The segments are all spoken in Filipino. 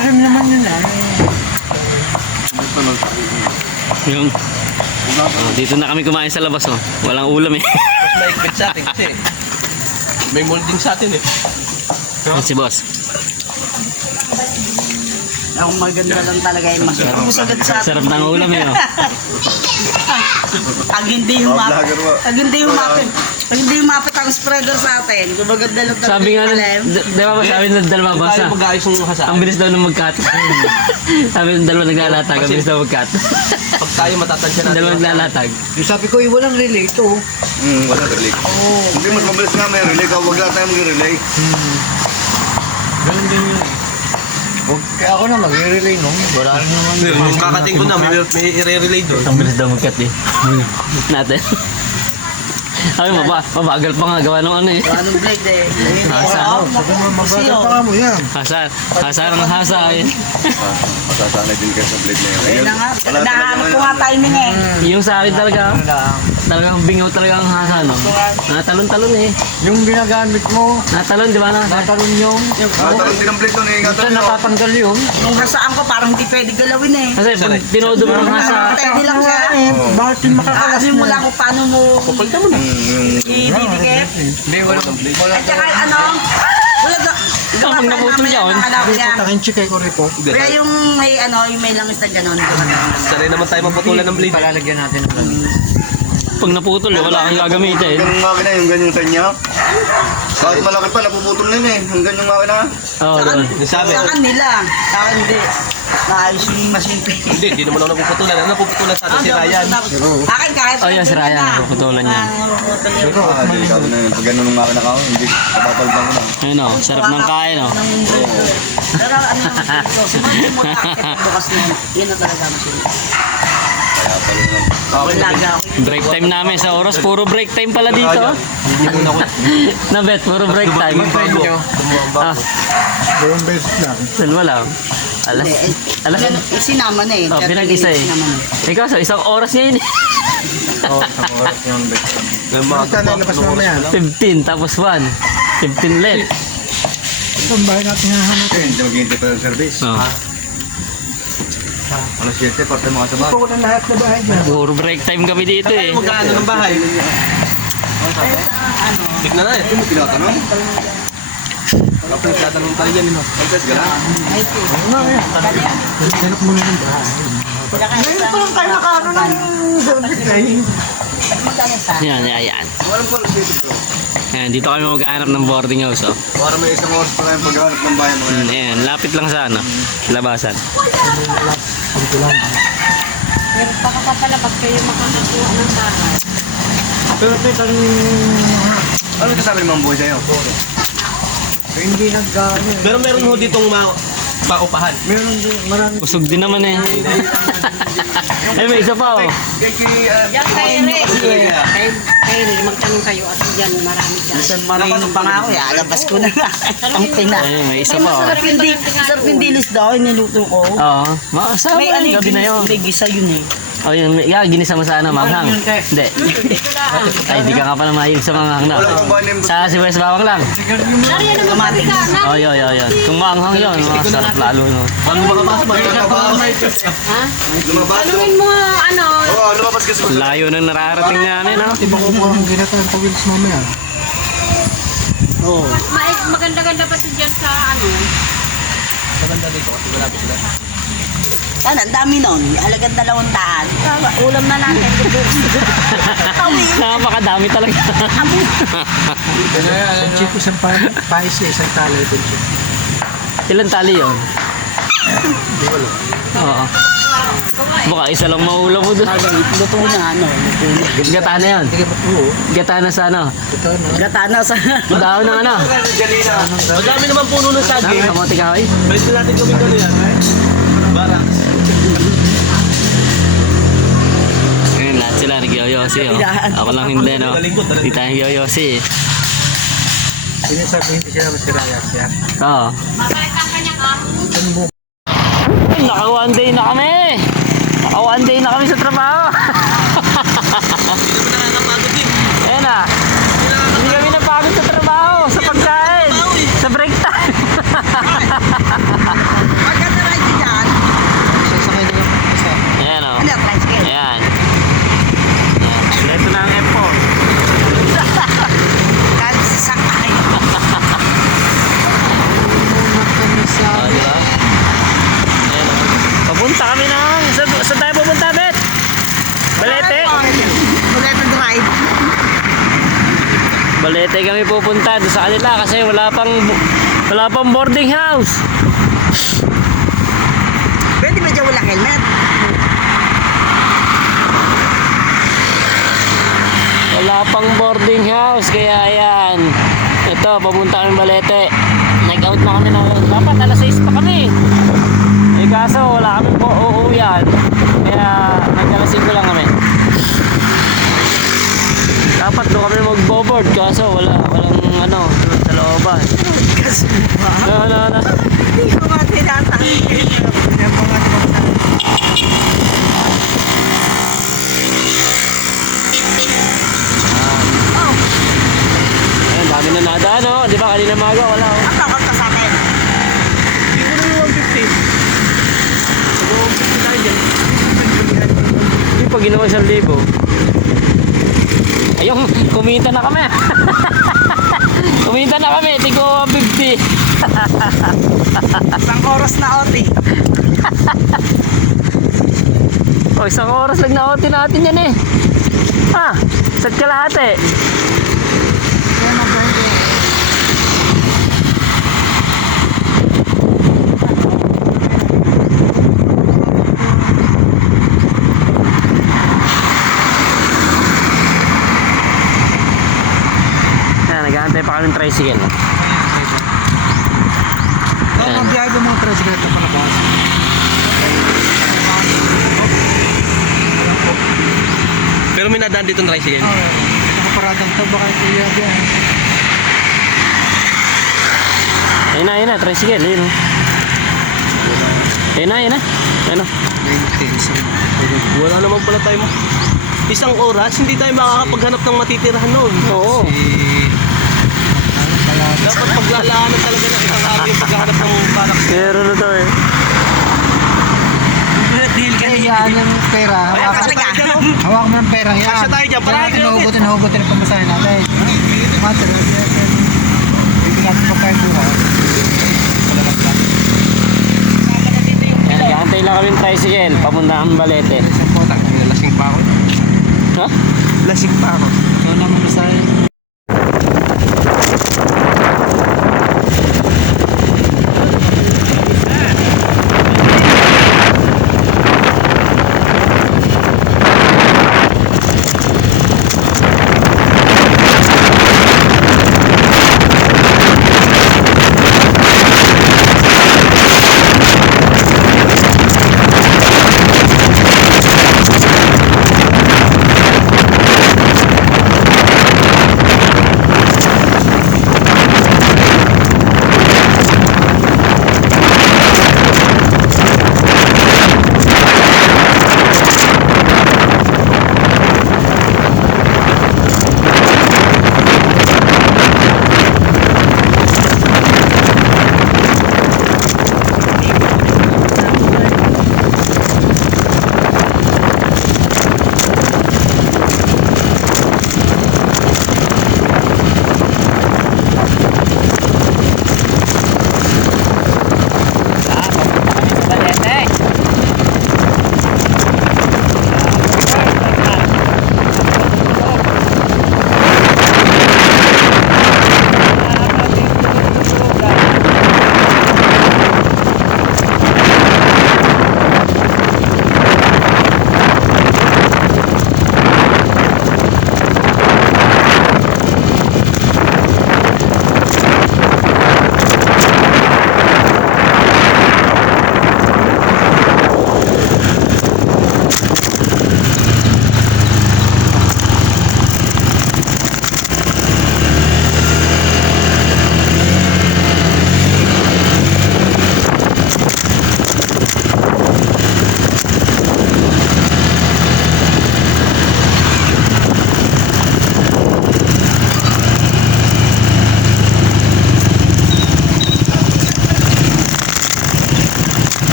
Matakim naman yun ah. Yung, dito na kami kumain sa labas, oh. Walang ulam eh. Mas maikpit sa atin kasi may molding sa atin eh. Yan si boss. Ang maganda lang talaga yung masarap. Musagat sa Sarap ng ulam eh, oh. Pag hindi humapit ang spreader sa atin, kung maganda lang talaga Sabi nga, yung alam. di ba ba sabi ng dalawa Hindi boss, tayo ah? mag-ayos ng hasaan. Ang bilis daw ng mag-cut. Sabi ng dalawa naglalatag, ang bilis daw mag-cut. Pag tayo matatansya Ang natin. dalawa naglalatag. Yung sabi ko, walang relay ito. Wala relay. Hindi mas mabilis nga may relay. Huwag lahat tayo mag-relay. Ganun din yun. Kaya ako na mag-relay no. Wala rin naman. Yung kakating ko na, may i-relay doon. Ang bilis daw mag-cut eh. Natin. Ay, mabagal pa nga gawa ng ano eh. Anong blade eh? Hasa. Mabagal pa mo yan. Hasa ng hasa eh. Masasanay din kayo sa blade na yun. Ayun na nga. Wala Nahanap talaga ko nga timing eh. Yung sa akin talaga, talagang bingaw talaga ang hasa, no? Natalon-talon eh. Yung ginagamit mo, Natalon, di ba na? natalon yung... Tatalon din ang blade doon. Ingatan Ito nyo. natatanggal yun. Yung hasaan ko parang hindi pwede galawin eh. Kasi pag tinodo mo ng hasa, Pwede lang siya. Bakit yung makakalas Aalamin mo lang kung paano mo Kapalta mo na. ididikit. Hindi, walang... At saka ano, Pag naputol yun, Takin chikay ko rito. Kaya yung may ano, yung may langis na gano'n. Sanay naman tayo maputulan ng blade. Palalagyan natin ng langis. pag naputol, wala kang gagamitin. Ganun makina yung ganyang sa inyo. Kahit malaki pa, napuputol na yun eh. Ang ganyang makina. Oo, doon. Sabi. Sa kanila, sa akin hindi. Maayos yung masimple. Hindi naman ako napuputulan. Ano napuputulan sa atin si Ryan? Akin kahit Oh, yan si Ryan, napuputulan niya. Hindi sabi na yun. Pag ganun ng makina ka, hindi kapapalitan ko na. Ayun o, sarap ng kain o. Pero ano, sumabi mo na akit bukas na yun na talaga masimple. Kaya pala nun. Laga ako. Break time namin sa oras, puro break time pala dito. Nabet, puro break time. Ah, Buong beses lang. dalawa lang. Alas, alas. Sinama na eh. Oh, pinag-isa eh. Sinama na. Ikaw, sa isang oras ngayon eh. Oo, sa oras yung beses. Mga Labas mamaya. 15, tapos 1. 15 left. Ang bahay natin hahanap. Hindi maghihintay pa ng service. Oh. Alas 7, parte mga sabag. Ito ko na lahat na bahay dyan. Puro break time kami dito eh. magkano ng bahay? Tignan na eh. Ano mo tinatanong? Kapag tatanong tayo yan. Pagkas ka na. Hanap muna ng bahay. Ngayon pa lang tayo nakaano ng service. Yan, yan, yan. Walang po alas 7 bro. Yan, dito kami maghahanap ng boarding house oh. Para may isang oras pa tayong paghahanap ng bayan mga yan. Ayan, lapit lang sa ano, labasan. Pero baka pa pala pag kayo makakakuha ng bahay. Pero teka, Ano kasabi ng mga buhay sa'yo? hindi nag-ano. Pero meron ho ditong paupahan. Meron din, marami. Busog din naman eh. Ay, may isa pa oh. Diyan kay Ray. Kay Ray, magtanong kayo at diyan marami dyan. Minsan marino pa nga ako, alabas ko na nga. Ang tina. Ay, may isa pa oh. Sir Pindilis daw, niluto ko. Oo, makasama May yung gabi na yun. may gisa yun eh. Oh, yun, yeah, ginisa mo sa ano, manghang. Hindi. Ay, di ka nga pala mahilig sa manghang na. Wala kang bayan yung... Sa si West Bawang lang. Nariyan naman kami ka na. Oh, yun. Kung manghang yun, masarap lalo no. Pag lumabas mo, Ha? Lumabas to. Tanungin mo ano. Oo, lumabas kasi. Layo nang nararating namin, no? Iba ko po ang ginatan ng wheels mamaya. Oo. Maganda-ganda pa dyan sa ano. maganda dito kasi malapit na. Yan, ang dami nun. Halagang 200. Ulam na natin. Napakadami talaga. Ang chip isang pais niya, isang talay din siya. Ilan tali yun? Hindi wala. Oo. Baka isa lang maulam mo doon. Luto na ano. Gata na yun. Sige, oo. Gata na sa ano. Ito na. Gatana sa... Dahon ng ano. Ang dami naman puno ng saging. Kamote kahoy. Pwede natin gawin ko yan. Baraks. Ngayon lahat sila nag-yoyosi. Oh. Ako lang hindi no. Hindi tayo nag-yoyosi. Sinasabi hindi sila masiraya siya. Oo. Mabalik ang kanyang amo. Ay, naka one day na kami. Naka one day na kami sa trabaho. Hindi naman nakakapagod din. Ayan na. Hindi kami napagod sa trabaho. Sa pagkain. Sa break time. Pagkata Balete kami pupunta doon sa kanila kasi wala pang boarding house. Pwede ba dyan wala helmet? Wala pang boarding house kaya ayan. Ito, pupunta kami Balete. Nag-out na kami na. Dapat alas 6 pa kami. Eh kaso wala kami uuwian. Kaya nag-alas 5 lang kami. Dapat doon kami mag-board kaso walang ano sa looban. Kasi ba? No. Hindi ko nga tinatangin. Pinapangat ko sa... Oh, Ayan, dami na nadaan, no? Di ba kanina maga wala, oh. ang takot ka sa akin. Hindi ko na yung 150. Mag-150 tayo dyan. Hindi pa ginawa 1,000. Ayun, kumita na kami. Kumita na kami, tingko 150. Isang oras na OT. O, isang oras lang na OT natin yan eh. Ah, sat kalahati. Ayan, nag-aantay pa kami ng tricycle. Kung magbiyahe ba mga tricycle na palabas? Pero may nadaan dito ng tricycle. Nakaparadang to, baka ito yung biyahe. Ayun na, tricycle. Ayun. Ayun na. Ano? Wala naman pala tayo. Isang oras, hindi tayo makakapaghanap ng matitirahan noon. Oo. Dapat paglalaanan talaga ng isang araw yung paghahanap ng parak. Pero na to eh. Deal ka Yan yung pera. Ayan, kasi tayo dyan, oh. Hawak mo ng pera yan. Kasya tayo dyan, parang Kaya nahugutin ang pamasahin natin. Matter, hindi natin pagkain bukas. Palabas lang. Ayan, nag-aantay lang kami ng tricycle. Papunta kami Balete. Isang potang. Lasing pa ako. Ha? Lasing pa ako. Ito naman masahin.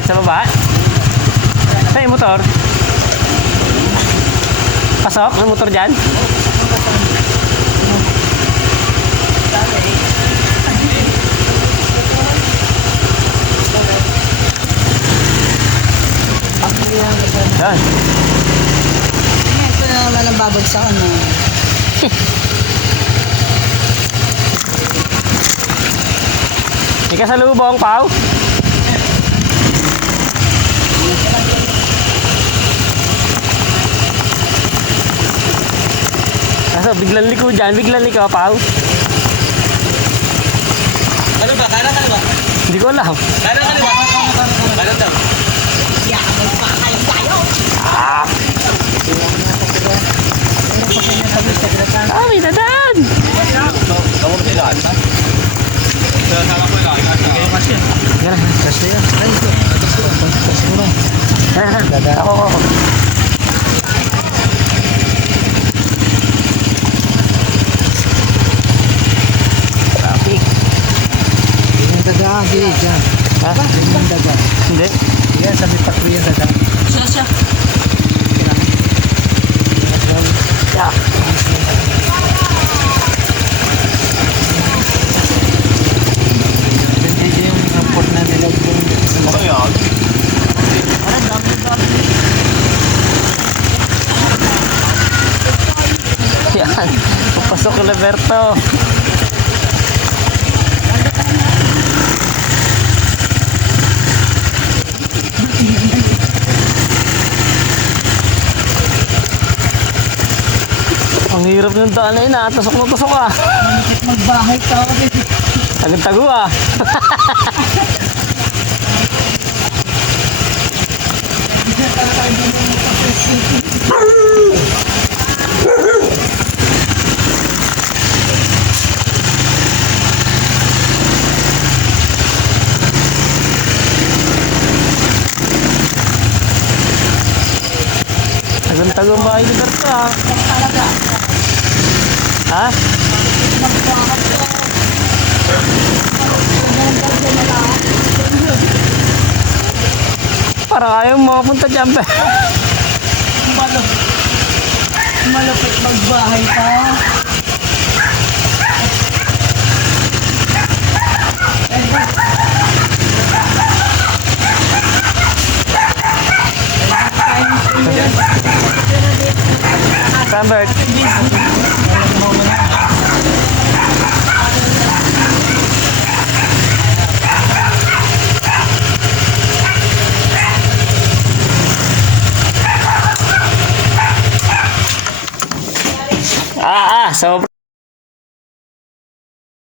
Park sa baba. Ay, motor. Pasok, may motor dyan. Yan. Ito na naman ang babagsakan mo. May kasalubong, Pao. Kaso, biglang liko dyan. Biglang liko, Pao. Ano ba? Kanan ka ba? Hindi ko alam. Kanan ka ba? Kanan daw. Ah, may dadaan. Tawag nila. Sasalang ko lang. Ganun. Kasi yan. Ay, ito. Kasi mo lang. Ako. Traffic. Yung daga, hindi. Diyan. Ha? Yung daga. Hindi. Yan, sabi pa ko yung daga. Siya. Yeah. Hindi yung report na nila yung Ano yan? Yan. Papasok ko, Roberto. Ang hirap ng daan na yun, ah. Tusok na tusok, ah. Magbahay ka ako. Agad tago, ah. Agad tago ang bahay ni Berto, ah. Ha? Parang ayaw makapunta dyan, pe. Malapit magbahay ka. Rambert. Sobra.